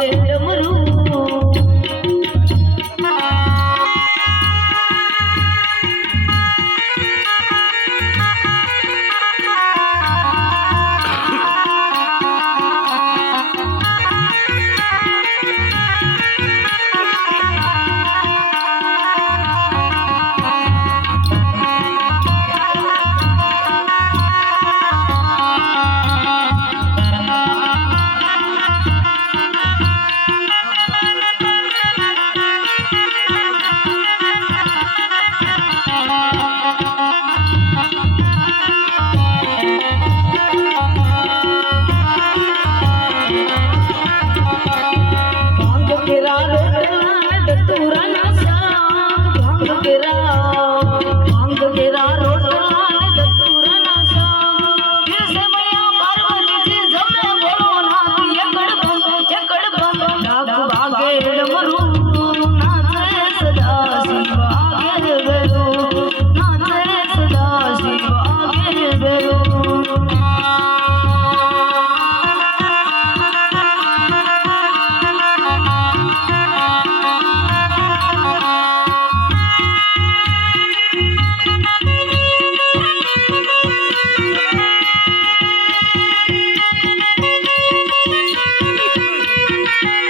little Thank you.